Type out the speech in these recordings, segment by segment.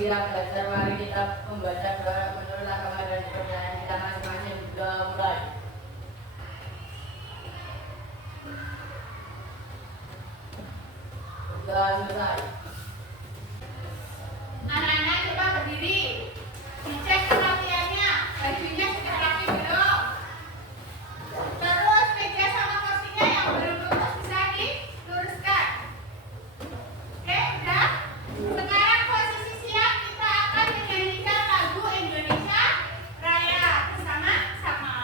bergembira belajar, mari kita membaca doa menurut agama dan kepercayaan kita masing-masing. Juga mulai. Sudah selesai. Anak-anak coba berdiri, dicek kerapiannya, bajunya sudah rapi belum? Terus meja sama kursinya yang belum lurus bisa diluruskan. Oke, udah? Sekarang posisi siap, kita akan menyanyikan lagu Indonesia Raya bersama-sama.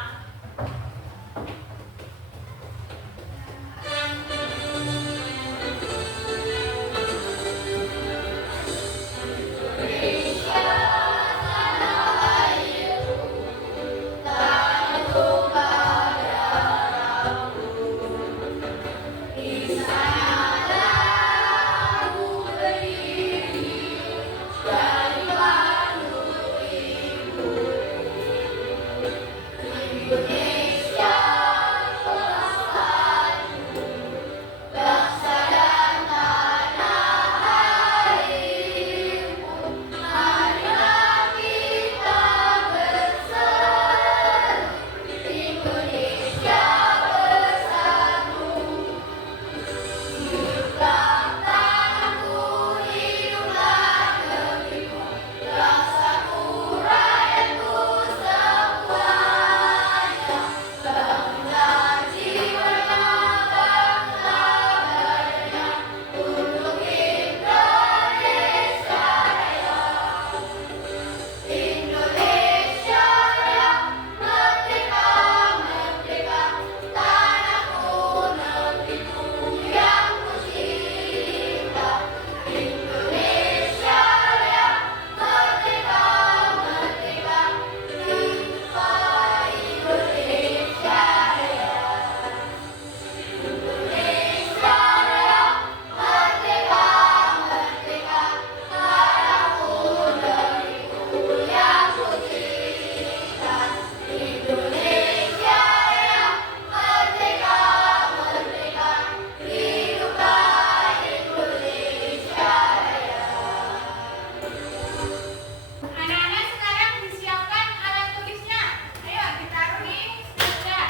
Anak-anak sekarang disiapkan alat tulisnya. Ayo ditaruh di meja.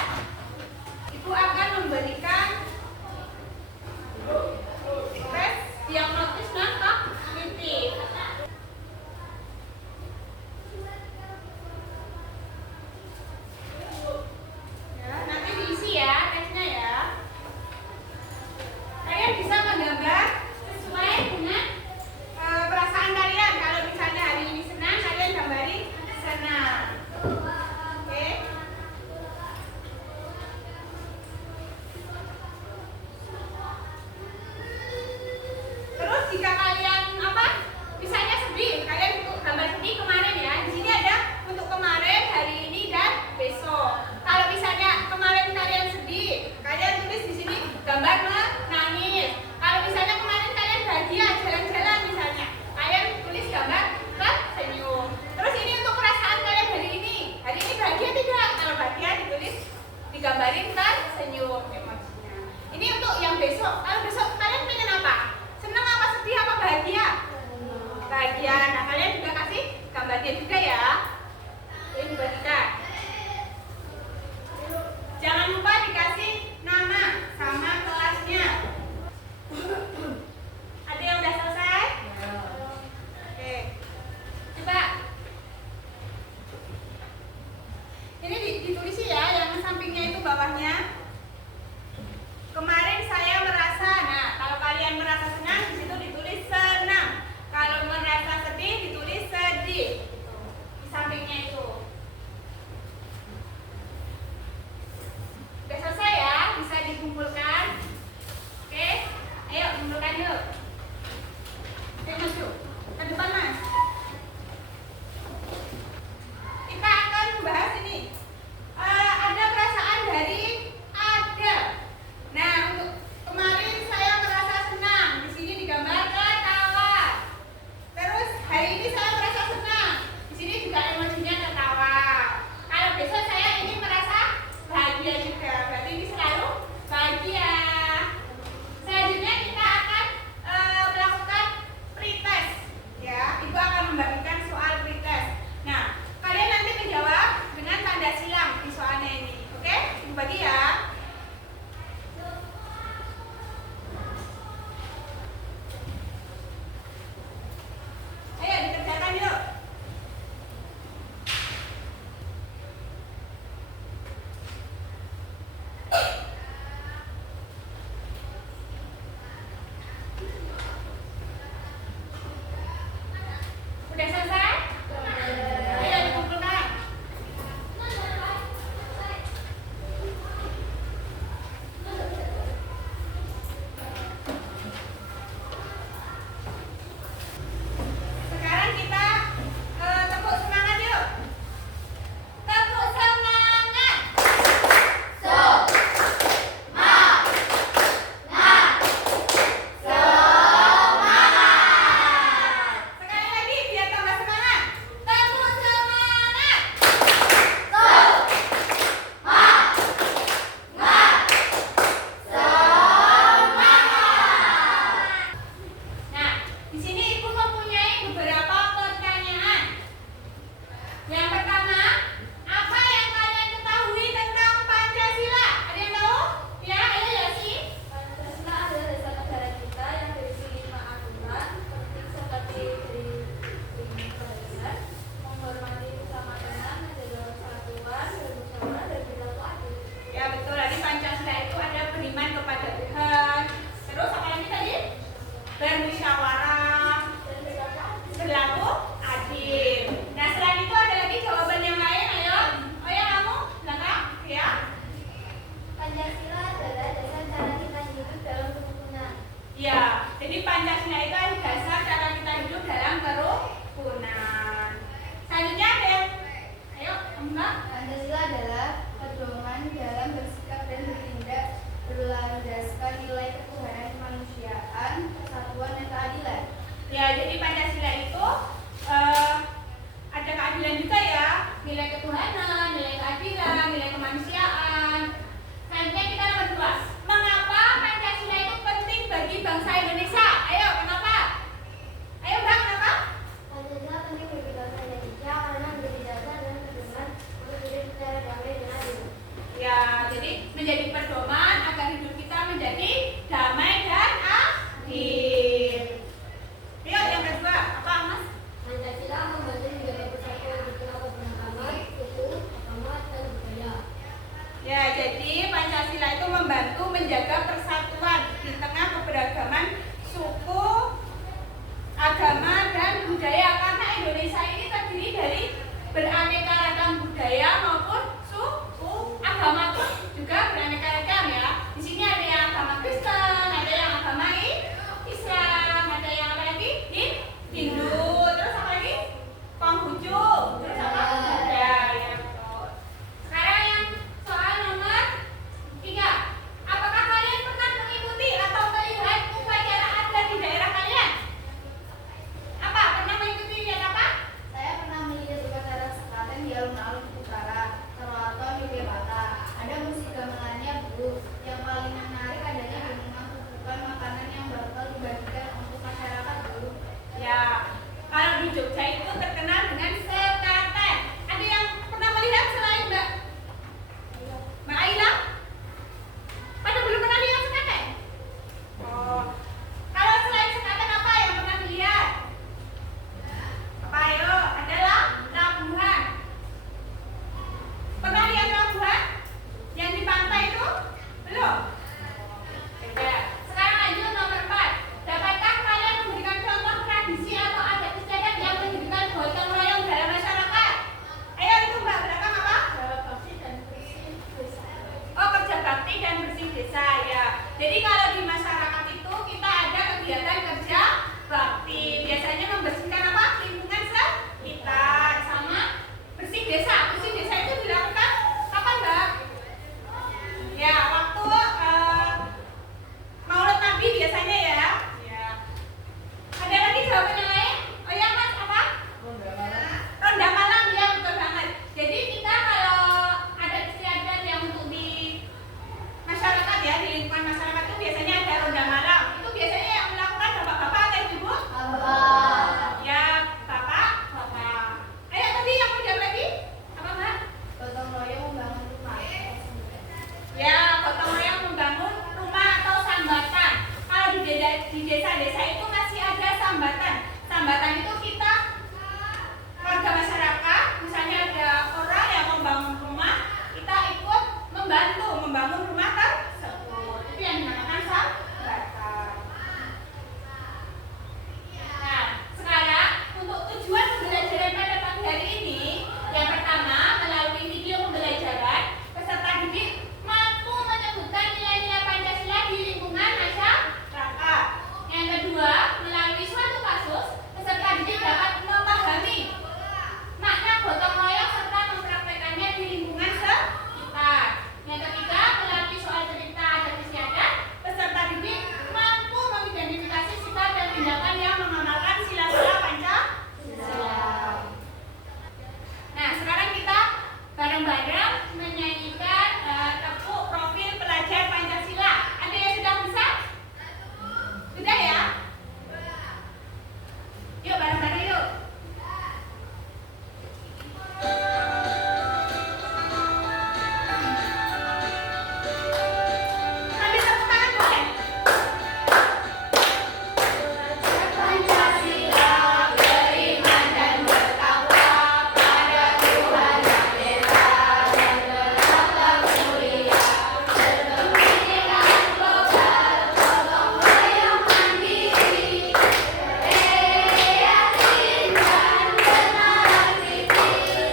Ibu akan memberikan tes diagnosis dan kognitif. Ya, nanti diisi ya tesnya ya. Kalian bisa menggambar sesuai dengan perasaan kalian. Kalau misalnya hari ini senang, kalian gambarin senang. Oke. Terus jika kalian misalnya sedih, kalian gambar sedih kemarin ya. Di sini ada untuk kemarin, hari ini dan besok. Kalau misalnya kemarin kalian sedih, kalian tulis di sini gambar menangis. Kalau misalnya kemarin kalian bahagia jalan-jalan misalnya, kalian tulis gambar tersenyum. Terus ini untuk perasaan kalian hari ini bahagia tidak? Kalau bahagia ditulis digambarin tersenyum emosinya. Ini untuk yang besok. Kalau besok kalian pengen apa? Senang apa sedih apa bahagia? Bahagia. Nah kalian juga kasih gambarnya juga ya. Ini dibagikan. Jangan lupa dikasih nama sama kelasnya. Ada yang udah selesai? Oke. Coba. Ini ditulis ya, yang sampingnya itu bawahnya. Kemarin saya merasa, nah kalau kalian merasa senang di situ ditulis senang. Kalau merasa sedih ditulis sedih. Di sampingnya itu. Udah selesai ya, bisa dikumpulkan. di desa-desa itu masih ada sambatan. Sambatan itu kita warga masyarakat, misalnya ada orang yang membangun rumah, kita ikut membantu membangun rumah tersebut. Itu yang dinamakan sambatan. Nah, sekarang untuk tujuan pembelajaran pada pagi hari ini, yang pertama melalui video pembelajaran, peserta didik mampu menyebutkan nilai-nilai Pancasila di lingkungan masyarakat. Yang kedua, melalui suatu kasus, peserta didik dapat memahami makna gotong royong serta mempraktekannya di lingkungan sekitar. Yang ketiga, melalui soal cerita dan istiadat, peserta didik mampu mengidentifikasi sikap dan tindakan yang mengamalkan sila-sila Pancasila. Nah, sekarang kita bareng-bareng menyanyikan tepuk profil pelajar Pancasila. Ada yang sudah bisa? Sudah ya? Yuk bareng-bareng yuk. Sambil tepuk tangan boleh? Pancasila beriman dan bertakwa pada Tuhan Yang Esa dan berakhlak mulia, berkepentingan global, gotong royong mandiri, kreatif dan benar kritis,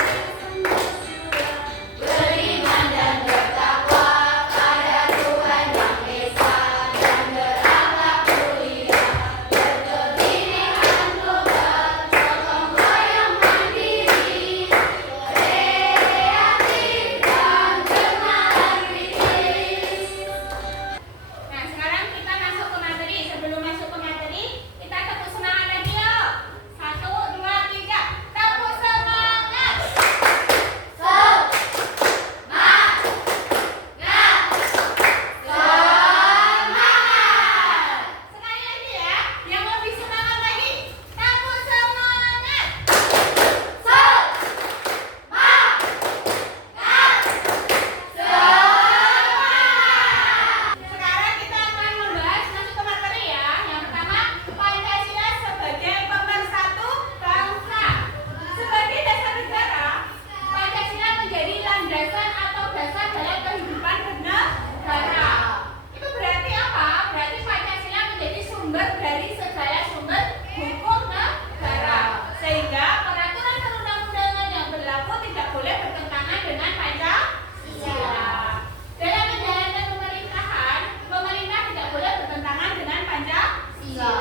beriman dan bertakwa pada Tuhan Yang Esa dan berakhlak mulia, berkepentingan global, gotong royong mandiri, kreatif dan benar kritis. Nah, sekarang kita masuk ke materi. Sebelum masuk ke materi, kita tepuk semangat lagi yuk. 1, 2, 3. Tepuk semangat. Semangat. Sekali lagi ya, yang lebih semangat lagi. Tepuk semangat. Sekarang kita akan membahas masuk ke materi ya. Yang pertama, Pancasila sebagai pemersatu bangsa. Sebagai dasar negara, Pancasila menjadi landasan atau dasar dalam kehidupan bernegara. Itu berarti apa? Berarti Pancasila menjadi sumber dari segala sumber hukum negara. Sehingga peraturan perundang-undangan yang berlaku tidak boleh bertentangan dengan Pancasila. Dalam menjalankan pemerintahan, pemerintah tidak boleh bertentangan dengan Pancasila.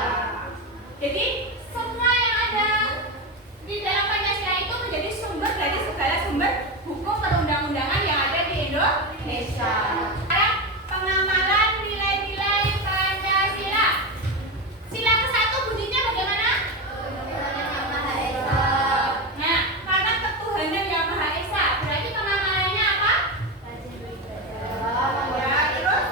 Jadi semua yang ada di dalam Pancasila itu menjadi sumber dari segala sumber hukum perundang-undangan yang ada di Indonesia. Sekarang pengamalan nilai-nilai Pancasila. Sila ke-1 bunyinya bagaimana? Nah, karena ketuhanan yang Maha Esa, berarti pengamalannya apa? Ya, terus?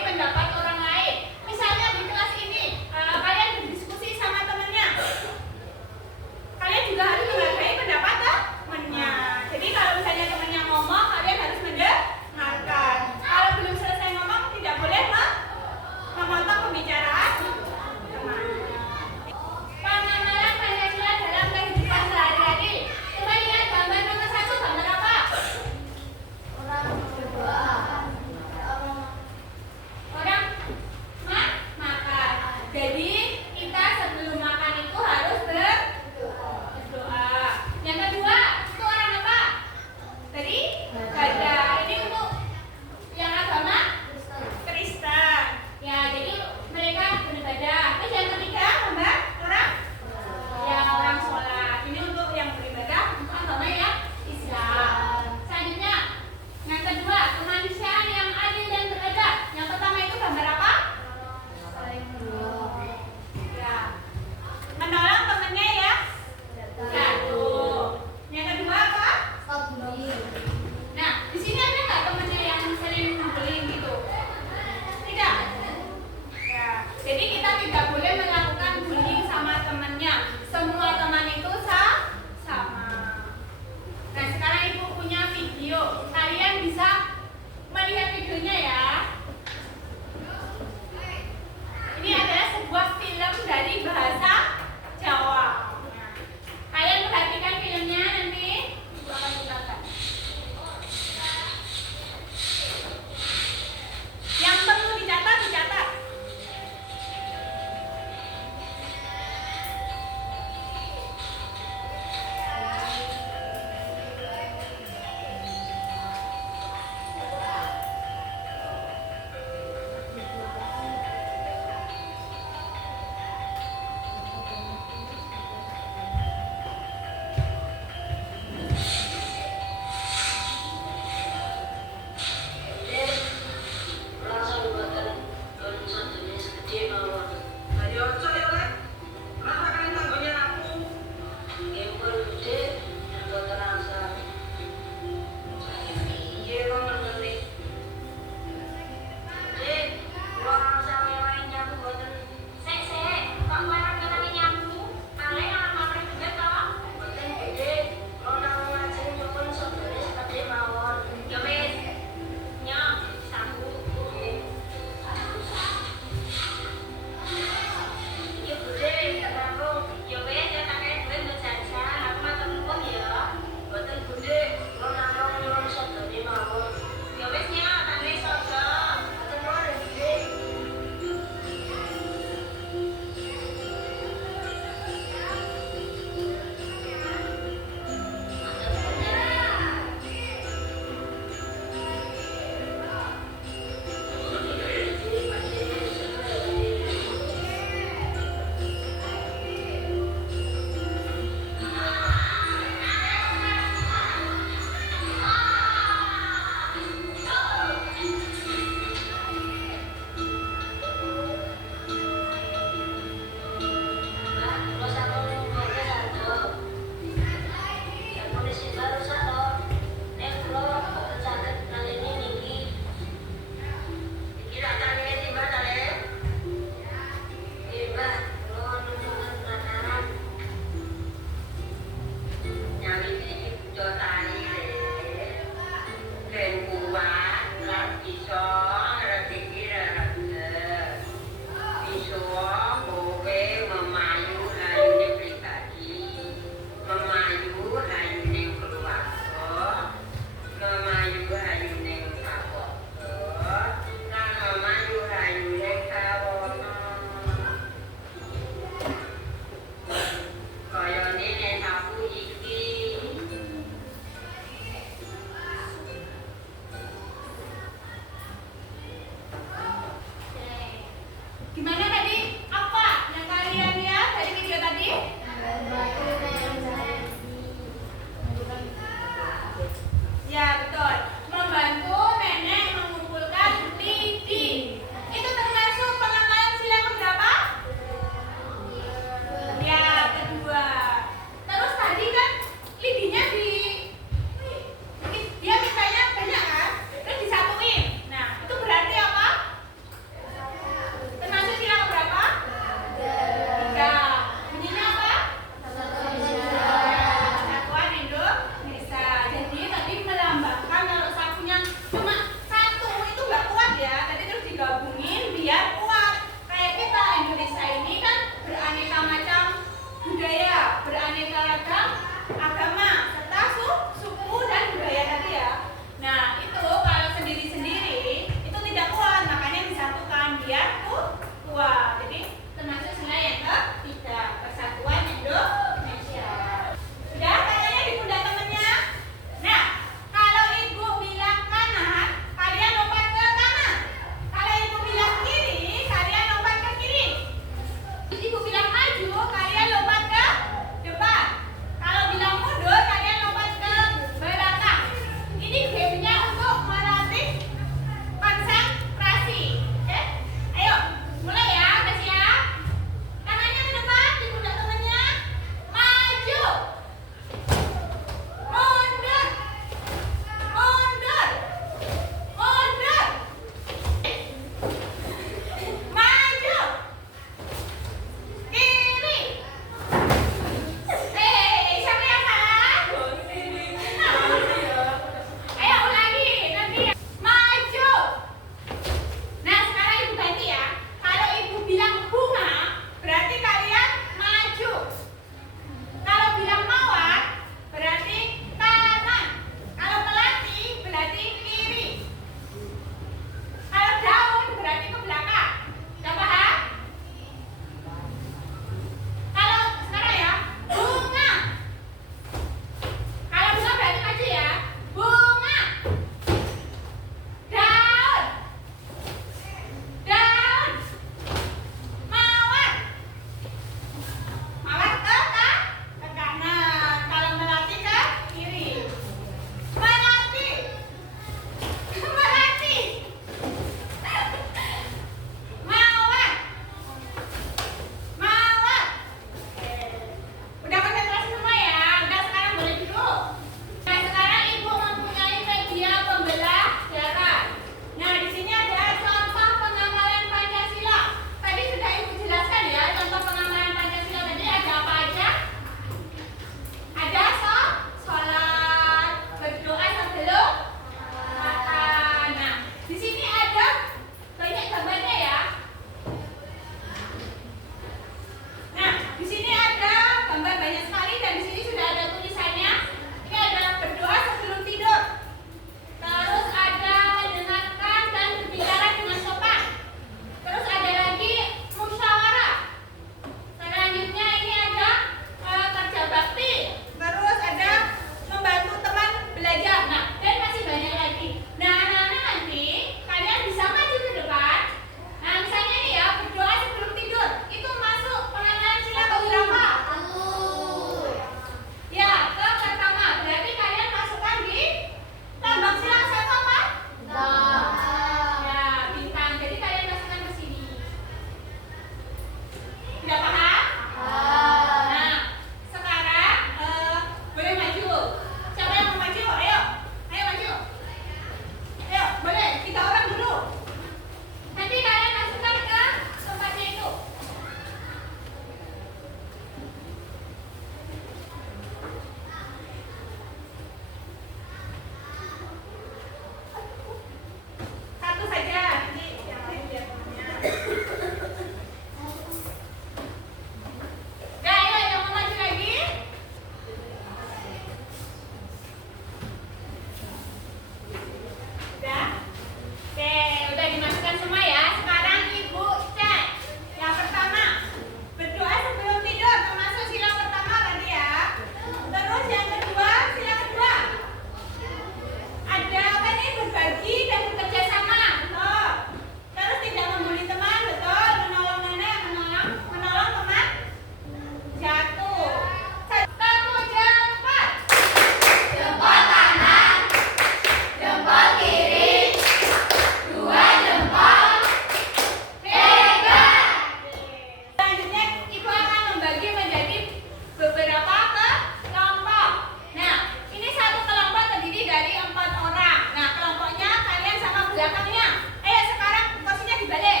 belakangnya. Ayo sekarang posisinya dibalik.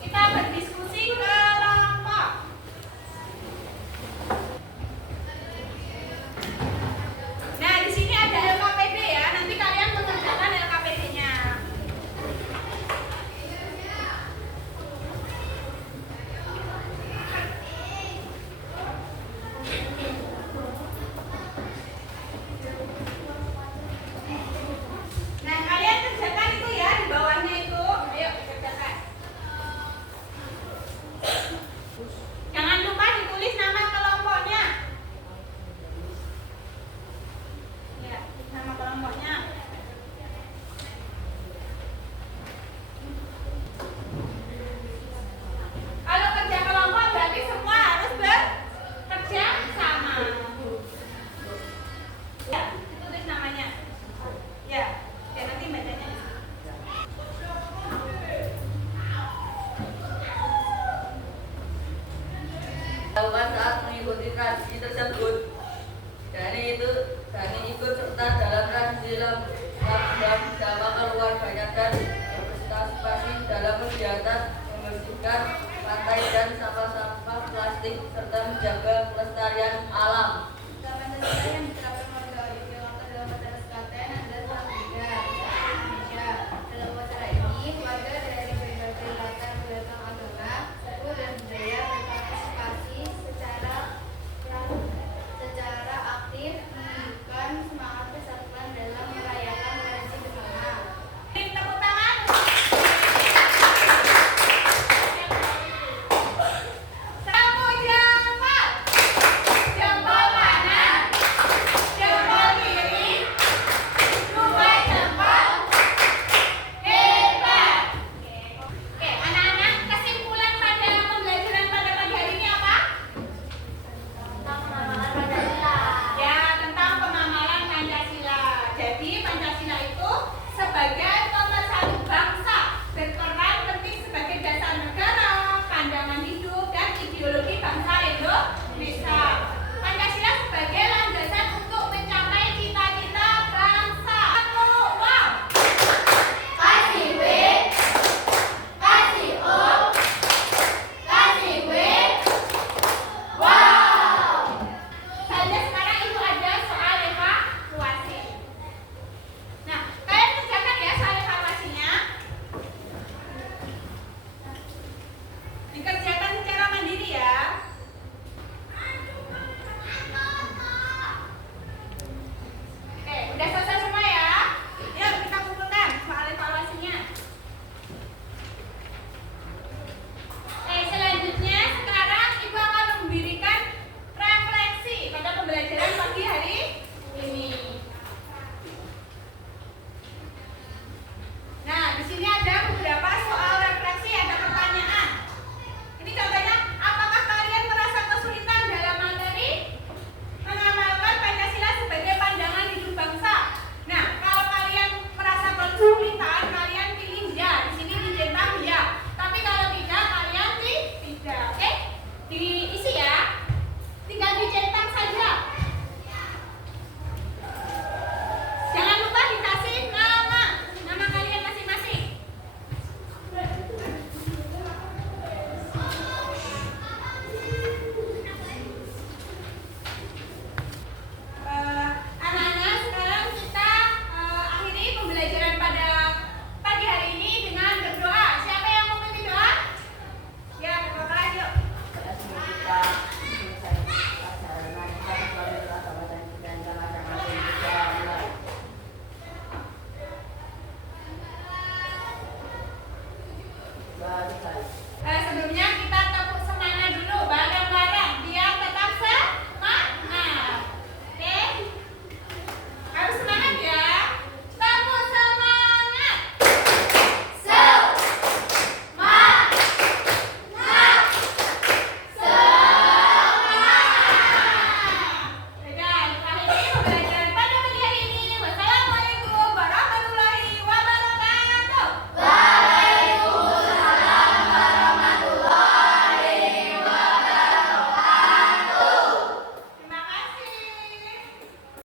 Kita berdiskusi kelompok. Nah, di sini ada LKPD ya. Nanti kalian mengerjakan LKPD-nya. Nah, kalian kerjakan itu ya di bawahnya itu. Ayo kerjakan. Jangan lupa ditulis nama kelompoknya. Ya, nama kelompoknya. Kalau kerja kelompok berarti semua harus bekerja sama. Ya, tulis namanya. Ya, ya nanti bacanya. Lakukan saat mengikuti tradisi tersebut. Dani ikut serta dalam tradisi lambang bersama keluarganya dan berpartisipasi dalam kegiatan membersihkan pantai dan sampah-sampah plastik serta menjaga kelestarian alam.